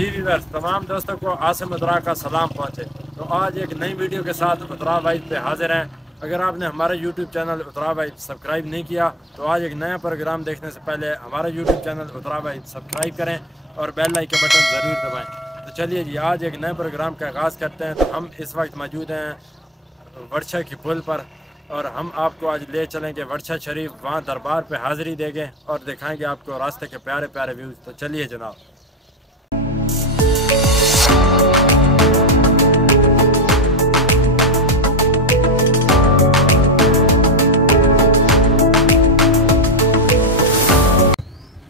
जी viewers, तमाम दोस्तों को आसिम उतरा का सलाम पहुँचे। तो आज एक नई वीडियो के साथ उतरा वाइब पे हाजिर हैं। अगर आपने हमारा यूट्यूब चैनल उतरा वाइब सब्सक्राइब नहीं किया तो आज एक नया प्रोग्राम देखने से पहले हमारा यूट्यूब चैनल उतरा वाइब सब्सक्राइब करें और बेल आइकन बटन ज़रूर दबाएं। तो चलिए जी, आज एक नए प्रोग्राम का आगाज़ करते हैं। तो हम इस वक्त मौजूद हैं वर्षा की पुल पर और हम आपको आज ले चलेंगे वर्षा शरीफ, वहाँ दरबार पे हाज़िरी देंगे और दिखाएंगे आपको रास्ते के प्यारे प्यारे व्यूज़। तो चलिए जनाब।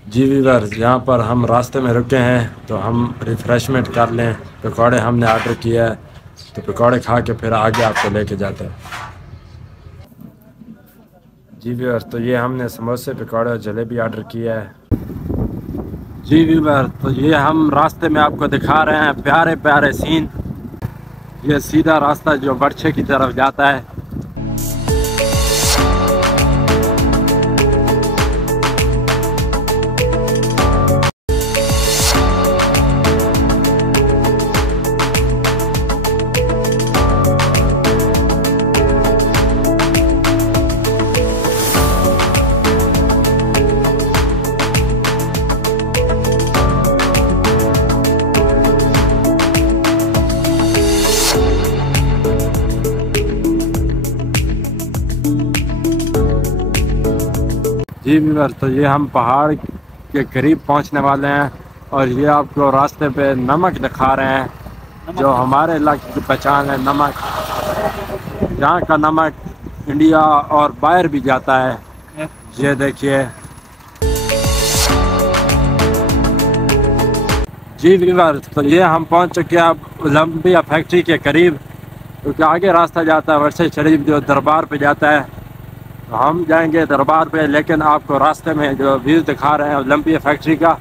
जी व्यूअर्स, यहाँ पर हम रास्ते में रुके हैं तो हम रिफ़्रेशमेंट कर लें। पकौड़े हमने ऑर्डर किया है तो पकौड़े खा के फिर आगे आपको लेके जाते हैं। जी व्यूअर्स, तो ये हमने समोसे, पकौड़े और जलेबी ऑर्डर किया है। जी व्यूअर्स, तो ये हम रास्ते में आपको दिखा रहे हैं प्यारे प्यारे सीन। ये सीधा रास्ता जो वर्षे की तरफ जाता है। जी व्यूअर्स, तो ये हम पहाड़ के करीब पहुंचने वाले हैं और ये आपको रास्ते पे नमक दिखा रहे हैं जो हमारे इलाके की पहचान है। नमक, यहाँ का नमक इंडिया और बाहर भी जाता है। ये देखिए। जी व्यूअर्स, तो ये हम पहुंच चुके हैं अब ओलंपिया फैक्ट्री के करीब, क्योंकि आगे रास्ता जाता है वर्षा शरीफ जो दरबार पे जाता है। तो हम जाएंगे दरबार पे, लेकिन आपको रास्ते में जो व्यूज़ दिखा रहे हैं ओलंपिया फैक्ट्री का।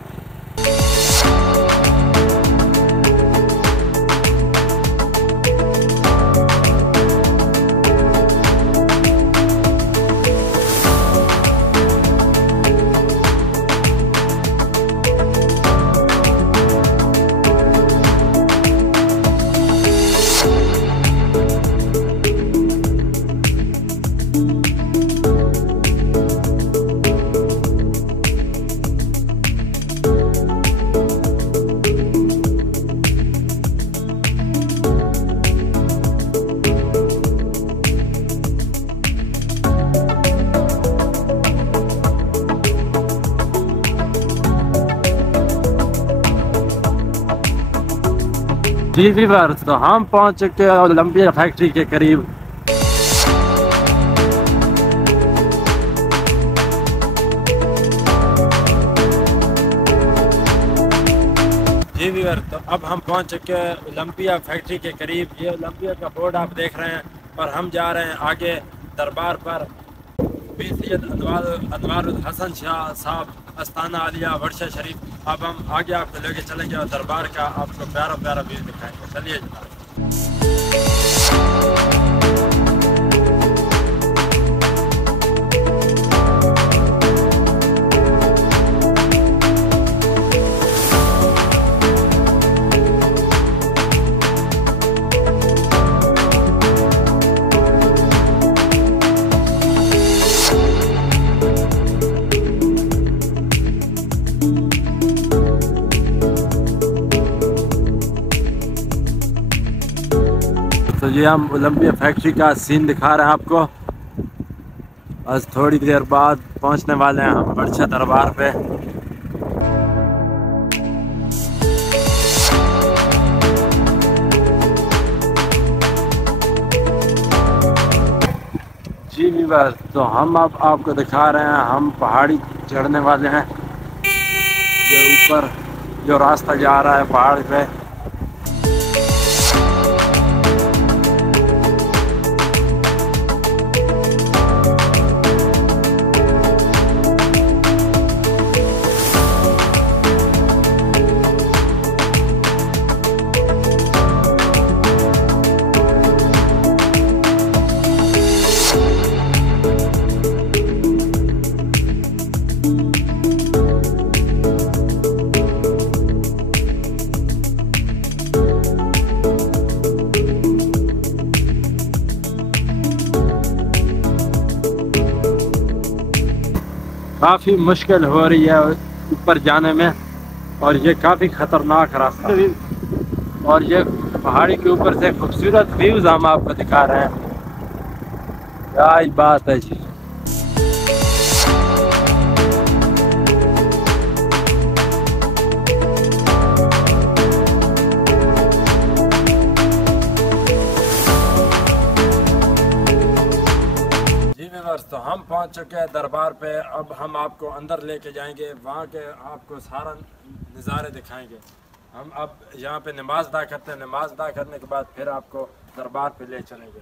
जी व्यूअर्स, तो हम पहुंच चुके हैं ओलंपिया फैक्ट्री के करीब। जी व्यूअर्स, तो अब हम पहुंच चुके हैं ओलंपिया फैक्ट्री के करीब। ये ओलंपिया का बोर्ड आप देख रहे हैं और हम जा रहे हैं आगे दरबार पर। सैयद अनवारुल हसन शाह साहब अस्ताना आलिया वर्षा शरीफ। अब हम आगे आपको लेके चलेंगे और दरबार का आपको प्यारा प्यारा व्यू दिखाएंगे। चलिए जनाब। तो ये हम ओलंपिया फैक्ट्री का सीन दिखा रहे हैं आपको। बस थोड़ी देर बाद पहुंचने वाले हैं हम वर्षा दरबार पे। जी व्यूअर्स, तो हम अब आपको दिखा रहे हैं, हम पहाड़ी चढ़ने वाले हैं। ये ऊपर जो रास्ता जा रहा है पहाड़ पे। काफ़ी मुश्किल हो रही है ऊपर जाने में, और ये काफ़ी ख़तरनाक रास्ता है। और ये पहाड़ी के ऊपर से खूबसूरत व्यूज़ हम आपको दिखा रहे हैं। क्या ही बात है जी। तो हम पहुंच चुके हैं दरबार पे। अब हम आपको अंदर लेके जाएंगे, वहाँ के आपको सारा नज़ारे दिखाएंगे। हम अब यहाँ पे नमाज अदा करते हैं, नमाज अदा करने के बाद फिर आपको दरबार पे ले चलेंगे।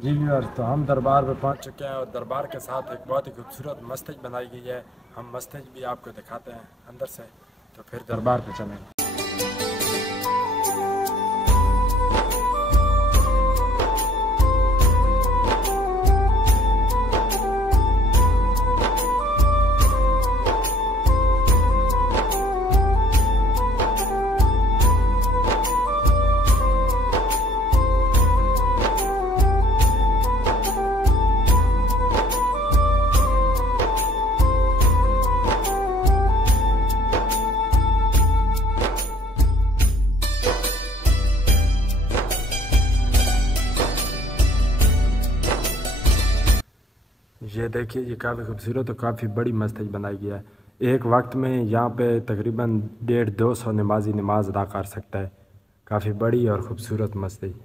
जी व्यूअर्स, तो हम दरबार पे पहुँच चुके हैं और दरबार के साथ एक बहुत ही खूबसूरत मस्जिद बनाई गई है। हम मस्जिद भी आपको दिखाते हैं अंदर से, तो फिर दरबार पे चलेंगे। ये देखिए, ये काफ़ी खूबसूरत और काफ़ी बड़ी मस्जिद बनाई गई है। एक वक्त में यहाँ पे तकरीबन 150-200 नमाजी नमाज अदा कर सकता है। काफ़ी बड़ी और ख़ूबसूरत मस्जिद।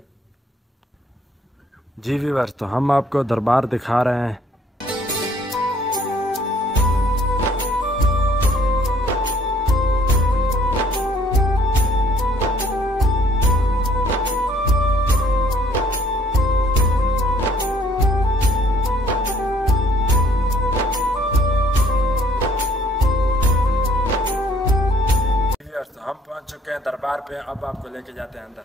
जी व्यूअर्स, तो हम आपको दरबार दिखा रहे हैं। हम पहुंच चुके हैं दरबार पे, अब आपको लेके जाते हैं अंदर।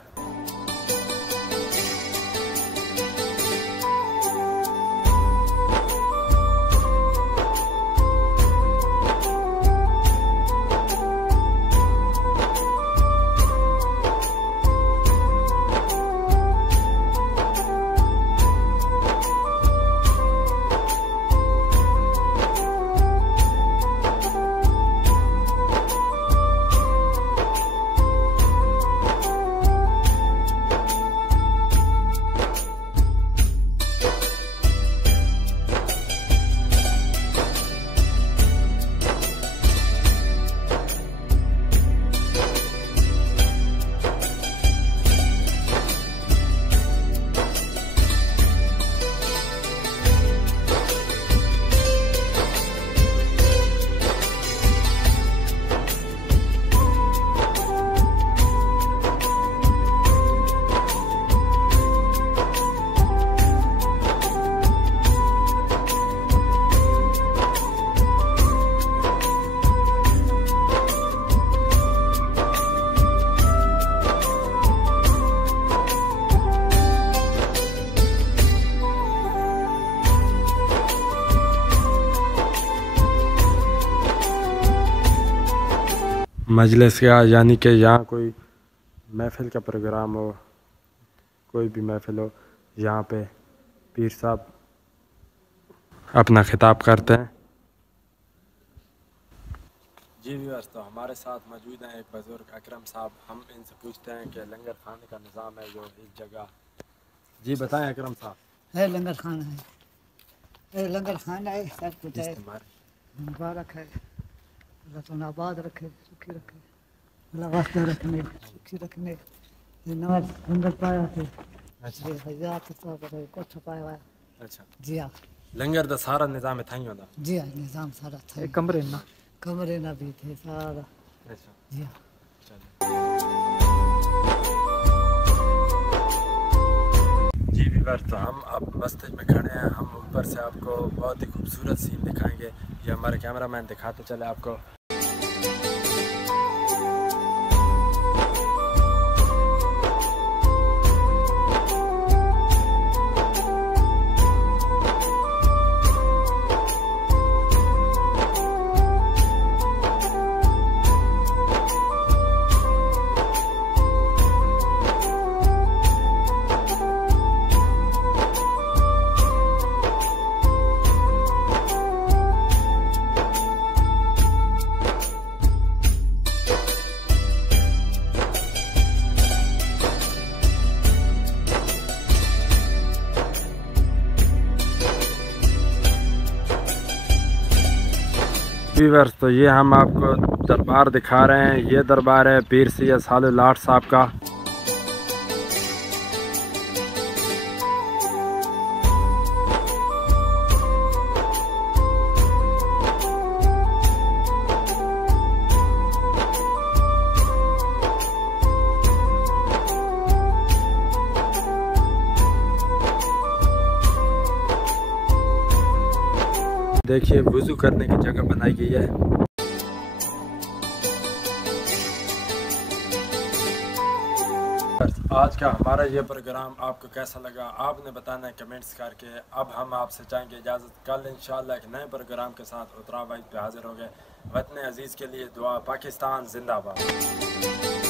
मजलिस का, यानी कि यहाँ कोई महफ़िल का प्रोग्राम हो, कोई भी महफ़िल हो, यहाँ पे पीर साहब अपना खिताब करते हैं। जी व्यूअर्स, तो हमारे साथ मौजूद हैं एक बुज़ुर्ग अकरम साहब। हम इनसे पूछते हैं कि लंगर खाने का निज़ाम है जो इस जगह। जी बताएं अकरम साहब। है लंगर खाना है, लंगर खाना है, सब कुछ है। मुबारक है, अल्लाह तो आबाद रखे, सुखी रखे, अल्लाह वास्ते रखने, सुखी रखने। ये नवा लंगर पाया थे। अच्छा, ये हजार तो कुछ पाया हुआ। अच्छा जी हाँ, लंगर दा सारा निज़ाम था ही होता। जी हाँ, निज़ाम सारा था। कमरे ना भी थे सारा। अच्छा जी हाँ। जी व्यूअर्स, तो हम अब मस्जिद में खड़े हैं। हम ऊपर से आपको बहुत ही खूबसूरत सीन दिखाएंगे। ये हमारे कैमरामैन दिखाते चले आपको। व्यूअर्स, तो ये हम आपको दरबार दिखा रहे हैं। ये दरबार है पीर सैयद सालिह लाट साहब का। देखिए वुज़ू करने की जगह बनाई गई है। आज का हमारा ये प्रोग्राम आपको कैसा लगा आपने बताना है कमेंट्स करके। अब हम आपसे चाहेंगे इजाज़त, कल इंशाल्लाह एक नए प्रोग्राम के साथ उत्तरा वाइद पे हाजिर होंगे। वतन अजीज़ के लिए दुआ। पाकिस्तान जिंदाबाद।